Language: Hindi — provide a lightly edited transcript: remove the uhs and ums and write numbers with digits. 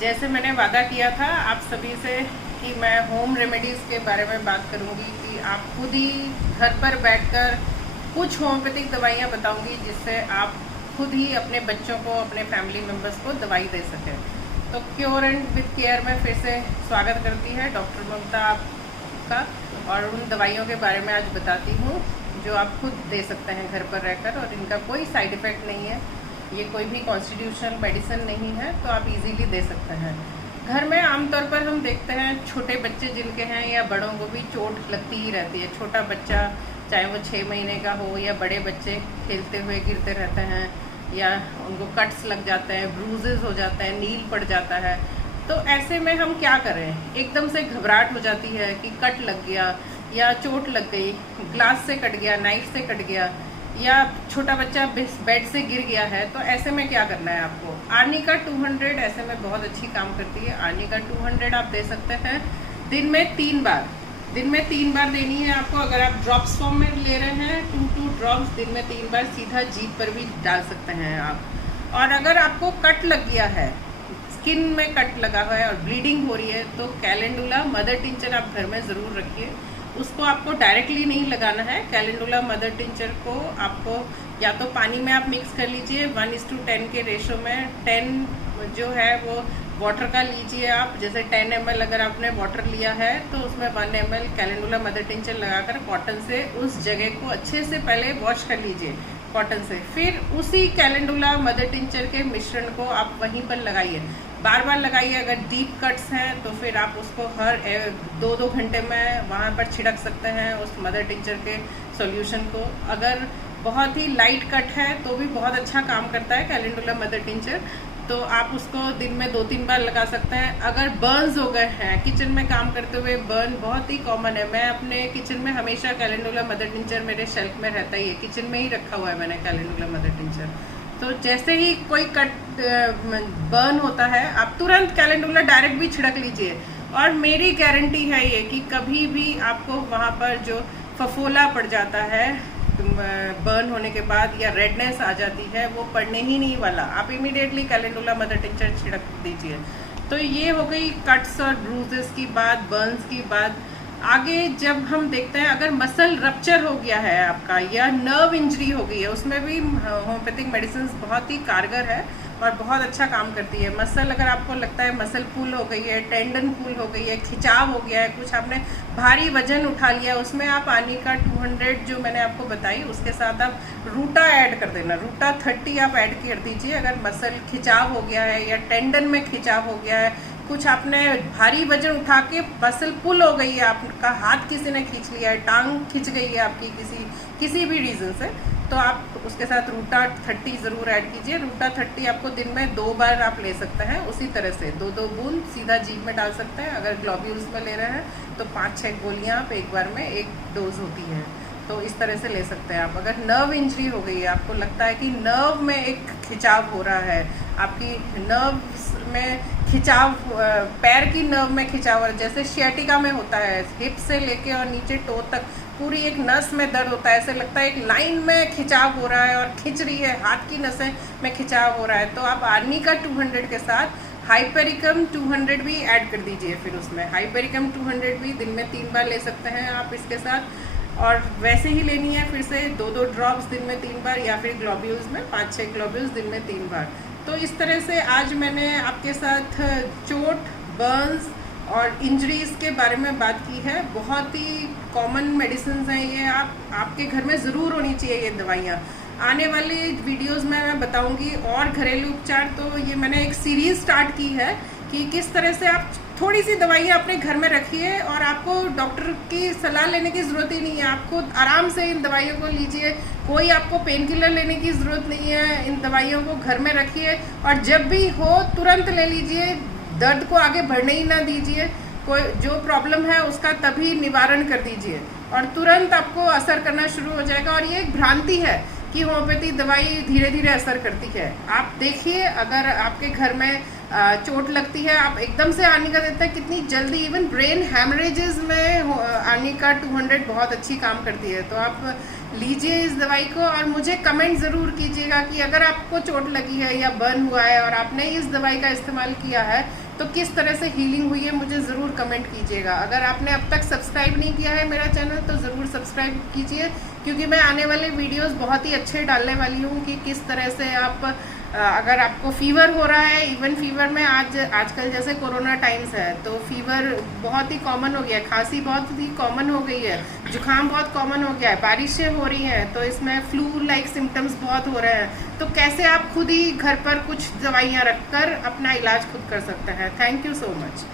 जैसे मैंने वादा किया था आप सभी से कि मैं होम रेमेडीज़ के बारे में बात करूंगी कि आप खुद ही घर पर बैठकर कुछ होम्योपैथिक दवाइयाँ बताऊंगी जिससे आप खुद ही अपने बच्चों को, अपने फैमिली मेम्बर्स को दवाई दे सकें। तो क्योर एंड विद केयर में फिर से स्वागत करती है डॉक्टर ममता आपका, और उन दवाइयों के बारे में आज बताती हूँ जो आप खुद दे सकते हैं घर पर रहकर, और इनका कोई साइड इफ़ेक्ट नहीं है। ये कोई भी कॉन्स्टिट्यूशनल मेडिसिन नहीं है, तो आप इजीली दे सकते हैं। घर में आमतौर पर हम देखते हैं छोटे बच्चे जिनके हैं या बड़ों को भी चोट लगती ही रहती है। छोटा बच्चा चाहे वो 6 महीने का हो या बड़े बच्चे खेलते हुए गिरते रहते हैं या उनको कट्स लग जाते हैं, ब्रूजेस हो जाते हैं, नील पड़ जाता है। तो ऐसे में हम क्या करें? एकदम से घबराहट हो जाती है कि कट लग गया या चोट लग गई, ग्लास से कट गया, नाइफ से कट गया, या छोटा बच्चा बेड से गिर गया है। तो ऐसे में क्या करना है आपको? आर्निका 200 ऐसे में बहुत अच्छी काम करती है। आर्निका 200 आप दे सकते हैं दिन में 3 बार। दिन में 3 बार देनी है आपको। अगर आप ड्रॉप्स फॉर्म में ले रहे हैं 2 ड्रॉप्स दिन में 3 बार सीधा जीभ पर भी डाल सकते हैं आप। और अगर आपको कट लग गया है, स्किन में कट लगा हुआ है और ब्लीडिंग हो रही है, तो कैलेंडुला मदर टिंचर आप घर में ज़रूर रखिए। उसको आपको डायरेक्टली नहीं लगाना है। कैलेंडुला मदर टिंचर को आपको या तो पानी में आप मिक्स कर लीजिए 1:10 के रेशो में। 10 जो है वो वाटर का लीजिए आप। जैसे 10 ml अगर आपने वाटर लिया है तो उसमें 1 ml कैलेंडुला मदर टिंचर लगाकर कॉटन से उस जगह को अच्छे से पहले वॉश कर लीजिए कॉटन से। फिर उसी कैलेंडुला मदर टिंचर के मिश्रण को आप वहीं पर लगाइए, बार बार लगाइए। अगर डीप कट्स हैं तो फिर आप उसको हर 2-2 घंटे में वहाँ पर छिड़क सकते हैं उस मदर टिंचर के सॉल्यूशन को। अगर बहुत ही लाइट कट है तो भी बहुत अच्छा काम करता है कैलेंडुला मदर टिंचर, तो आप उसको दिन में 2-3 बार लगा सकते हैं। अगर बर्न्स हो गए हैं, किचन में काम करते हुए बर्न बहुत ही कॉमन है। मैं अपने किचन में हमेशा कैलेंडुला मदर टिंचर मेरे शेल्फ में रहता ही है, किचन में ही रखा हुआ है मैंने कैलेंडुला मदर टिंचर। तो जैसे ही कोई कट बर्न होता है आप तुरंत कैलेंडुला डायरेक्ट भी छिड़क लीजिए। और मेरी गारंटी है ये कि कभी भी आपको वहाँ पर जो फफोला पड़ जाता है बर्न होने के बाद या रेडनेस आ जाती है, वो पड़ने ही नहीं वाला। आप इमीडिएटली कैलेंडुला मदर टिंचर छिड़क दीजिए। तो ये हो गई कट्स और ब्रूजेस की बात, बर्न्स की बात। आगे जब हम देखते हैं अगर मसल रप्चर हो गया है आपका या नर्व इंजरी हो गई है, उसमें भी होम्योपैथिक मेडिसिन बहुत ही कारगर है और बहुत अच्छा काम करती है। मसल अगर आपको लगता है मसल पुल हो गई है, टेंडन पुल हो गई है, खिंचाव हो गया है, कुछ आपने भारी वजन उठा लिया, उसमें आप आर्निका 200 जो मैंने आपको बताई उसके साथ आप रूटा ऐड कर देना। रूटा 30 आप ऐड कर दीजिए। अगर मसल खिंचाव हो गया है या टेंडन में खिंचाव हो गया है, कुछ आपने भारी वजन उठा के मसल पुल हो गई है, आपका हाथ किसी ने खींच लिया है, टांग खिंच गई है आपकी किसी भी रीज़न से, तो आप उसके साथ रूटा 30 ज़रूर ऐड कीजिए। रूटा 30 आपको दिन में 2 बार आप ले सकते हैं। उसी तरह से 2-2 बूंद सीधा जीभ में डाल सकते हैं। अगर ग्लोब्यूल्स में ले रहे हैं तो 5-6 गोलियां आप एक बार में एक डोज होती है, तो इस तरह से ले सकते हैं आप। अगर नर्व इंजरी हो गई है, आपको लगता है कि नर्व में एक खिंचाव हो रहा है, आपकी नर्व में खिंचाव, पैर की नर्व में खिंचाव, जैसे शियाटिका में होता है, हिप से लेके और नीचे टो तक पूरी एक नस में दर्द होता है, ऐसे लगता है एक लाइन में खिंचाव हो रहा है और खिंच रही है, हाथ की नसें में खिंचाव हो रहा है, तो आप आर्निका 200 के साथ हाइपेरिकम 200 भी ऐड कर दीजिए। फिर उसमें हाइपेरिकम 200 भी दिन में 3 बार ले सकते हैं आप इसके साथ। और वैसे ही लेनी है फिर से 2-2 ड्रॉप्स दिन में 3 बार, या फिर ग्लोब्यूल्स में 5-6 ग्लोब्यूल्स दिन में 3 बार। तो इस तरह से आज मैंने आपके साथ चोट, बर्न्स और इंजरीज़ के बारे में बात की है। बहुत ही कॉमन मेडिसिन हैं ये, आपके घर में ज़रूर होनी चाहिए ये दवाइयाँ। आने वाली वीडियोस में मैं बताऊंगी और घरेलू उपचार। तो ये मैंने एक सीरीज़ स्टार्ट की है कि किस तरह से आप थोड़ी सी दवाइयाँ अपने घर में रखिए और आपको डॉक्टर की सलाह लेने की ज़रूरत ही नहीं है। आपको आराम से इन दवाइयों को लीजिए, कोई आपको पेन किलर लेने की ज़रूरत नहीं है। इन दवाइयों को घर में रखिए और जब भी हो तुरंत ले लीजिए, दर्द को आगे बढ़ने ही ना दीजिए। कोई जो प्रॉब्लम है उसका तभी निवारण कर दीजिए और तुरंत आपको असर करना शुरू हो जाएगा। और ये एक भ्रांति है कि होम्योपैथी दवाई धीरे धीरे असर करती है। आप देखिए, अगर आपके घर में चोट लगती है, आप एकदम से आर्निका देते हैं, कितनी जल्दी, इवन ब्रेन हैमरेजेस में आर्निका 200 बहुत अच्छी काम करती है। तो आप लीजिए इस दवाई को और मुझे कमेंट ज़रूर कीजिएगा कि अगर आपको चोट लगी है या बर्न हुआ है और आपने इस दवाई का इस्तेमाल किया है तो किस तरह से हीलिंग हुई है मुझे ज़रूर कमेंट कीजिएगा। अगर आपने अब तक सब्सक्राइब नहीं किया है मेरा चैनल तो ज़रूर सब्सक्राइब कीजिए, क्योंकि मैं आने वाले वीडियोस बहुत ही अच्छे डालने वाली हूँ कि किस तरह से आप अगर आपको फीवर हो रहा है, इवन फीवर में आजकल जैसे कोरोना टाइम्स है तो फीवर बहुत ही कॉमन हो गया है, खांसी बहुत ही कॉमन हो गई है, जुकाम बहुत कॉमन हो गया है, बारिशें हो रही हैं तो इसमें फ्लू लाइक सिम्टम्स बहुत हो रहे हैं। तो कैसे आप खुद ही घर पर कुछ दवाइयाँ रखकर अपना इलाज खुद कर सकते हैं। Thank you so much.